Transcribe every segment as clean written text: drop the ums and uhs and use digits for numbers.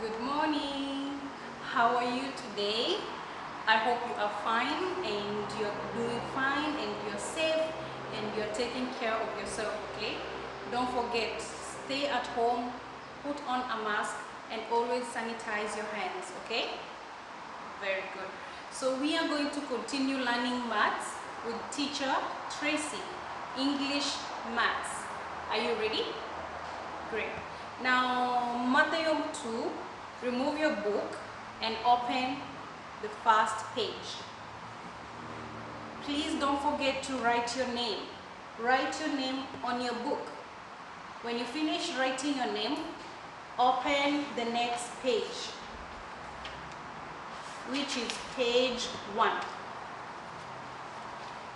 Good morning. How are you today? I hope you are fine and you're doing fine and you're safe and you're taking care of yourself, okay? Don't forget, stay at home, put on a mask and always sanitize your hands, okay? Very good. So we are going to continue learning maths with teacher Tracy, English maths. Are you ready? Great. Now, Mathayom 2, remove your book and open the first page. Please don't forget to write your name. Write your name on your book. When you finish writing your name, open the next page, which is page 1.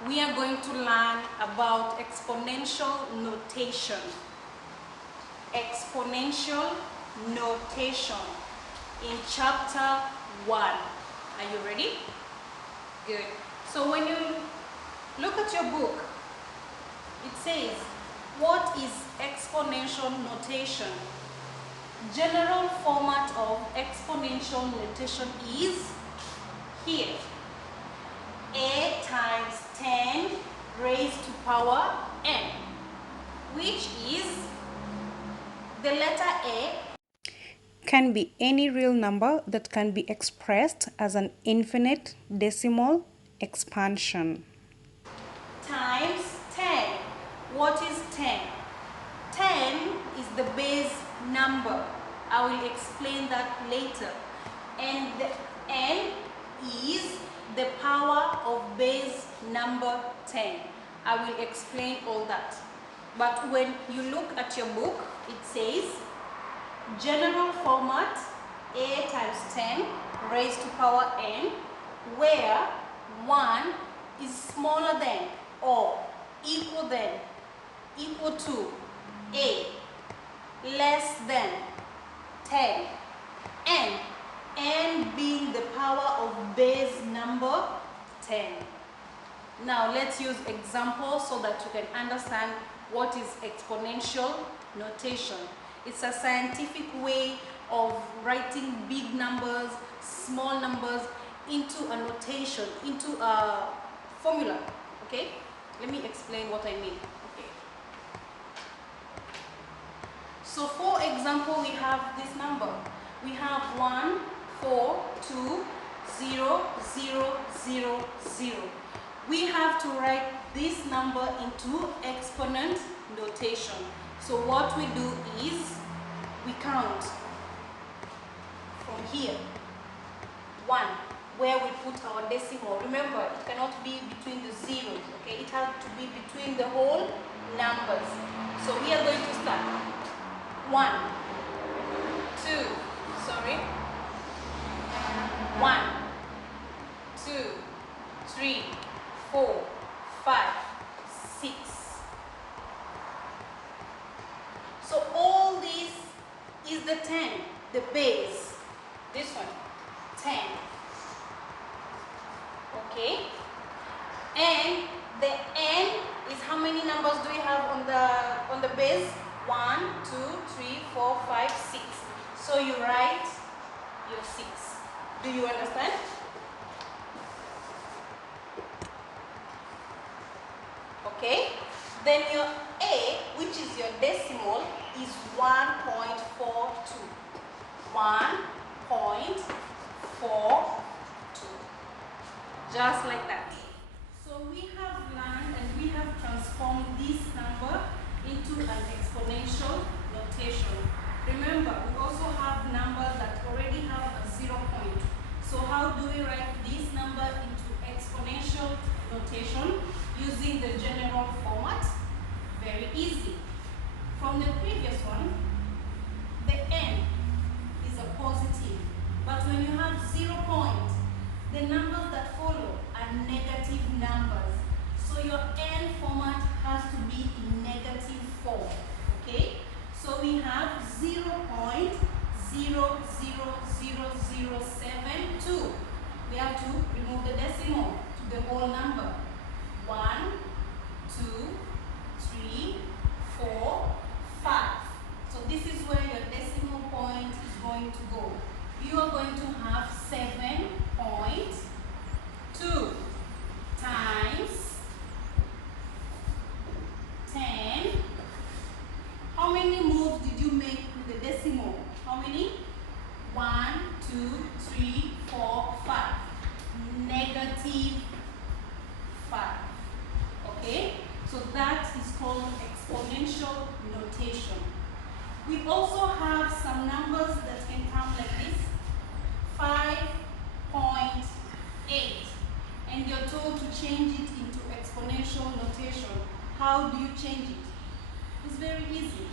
We are going to learn about exponential notation. Exponential notation in chapter 1. Are you ready? Good. So when you look at your book, it says, what is exponential notation? General format of exponential notation is here. A times 10 raised to power n, which is the letter A can be any real number that can be expressed as an infinite decimal expansion. Times 10. What is 10? 10 is the base number. I will explain that later. And the n is the power of base number 10. I will explain all that. But when you look at your book, it says general format A times 10 raised to power n, where 1 is smaller than or equal to A, less than 10, and n being the power of base number 10. Now let's use examples so that you can understand what is exponential notation. It's a scientific way of writing big numbers, small numbers into a notation, into a formula. Okay? Let me explain what I mean. Okay. So for example, we have this number. We have 1, 4, 2, 0, 0, 0, 0. We have to write this number into exponent notation. So what we do is we count from here, 1, where we put our decimal. Remember, it cannot be between the zeros, okay? It has to be between the whole numbers. So we are going to start 1, 2, sorry, 1, 2, 3, 4, 5, 6. So all this is the 10, the base. This one, 10. Okay? And the n is how many numbers do we have on the base? 1, 2, 3, 4, 5, 6. So you write your 6. Do you understand? Okay? Then your A, which is your decimal, is 1.42. 1.42. Just like that. So we have learned and we have transformed this number into an exponential notation. Remember, we also have numbers that already have a 0 point. So how do we write this number into exponential notation using the general format? Very easy. From the previous one, the n is a positive. But when you have 0 point, the numbers that follow are negative numbers. So your n format has to be in negative form. Okay? So we have 0.000072. We have to remove the decimal to the whole number. 1, 2, 3, 4, 5. So this is where your decimal point is going to go? You are going to have 7.2 times 10. How many moves did you make with the decimal? How many? 1, 2, 3, 4, 5. Negative 5. Okay? So that is called exponential notation. We also have some numbers that can come like this. 5.8. And you're told to change it into exponential notation. How do you change it? It's very easy.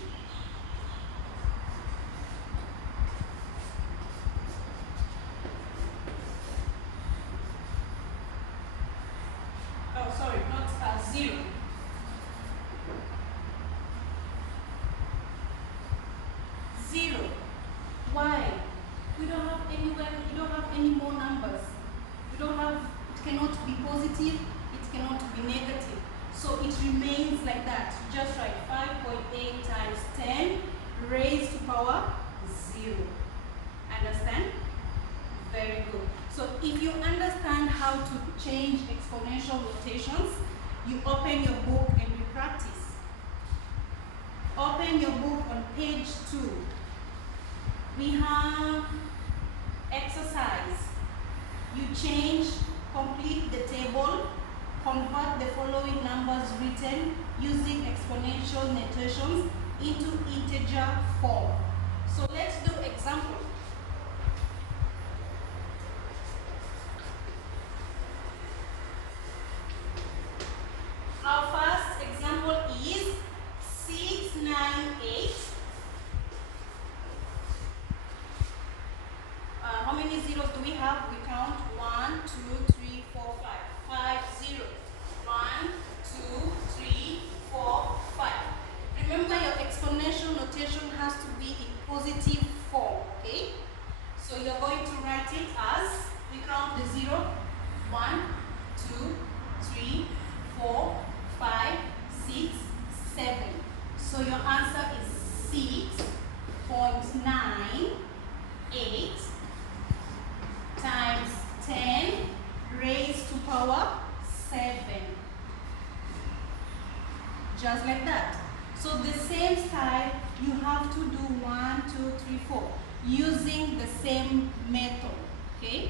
Oh, sorry, not 0. 0. Why? We don't have any more numbers. We don't have, it cannot be positive, it cannot be negative. So it remains like that. Just write 5.8 times 10 raised to power 0. Understand? Very good. So if you understand how to change exponential notations, you open your book and you practice. Open your book on page 2. We have exercise. You change, complete the table, convert the following numbers written using exponential notations into integer form. So let's do example. Our first example is 698. How many zeros do we have? We count 1, 2, 3, 4, 5. 5 zeros. 1, 2, 3, 4, 5. Remember, your exponential notation has to be in positive form, okay? So you're going to write it as, we count the 0, 1, 2, 3, 4, 5, 6, 7. So your answer is 6.98 times 10 raised to power 7. Just like that. So the same style, you have to do 1, 2, 3, 4 using the same method. Okay?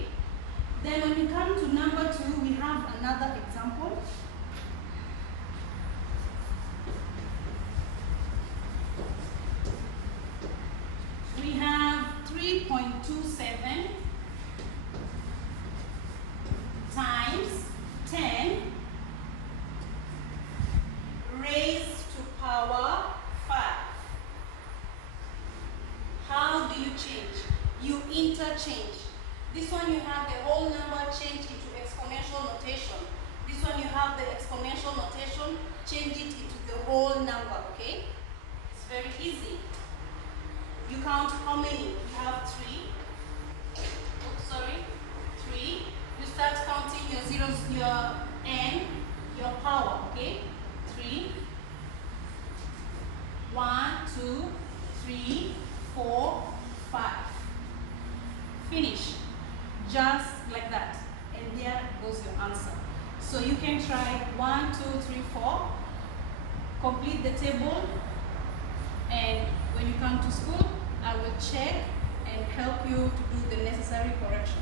Then when you come to number 2, we have another example. We have 3.27 times 10 raised to power 5. How do you change? You interchange. This one you have the whole number changed into exponential notation. This one you have the exponential notation, change it into the whole number, okay? It's very easy. You count how many? You have 3. Oops, sorry. 3. You start counting your zeros, your n, your power, okay? 3. 1, 2, 3, 4, 5. Finish. Just like that. And there goes your answer. So you can try 1, 2, 3, 4. Complete the table. And when you come to school, I will check and help you to do the necessary correction.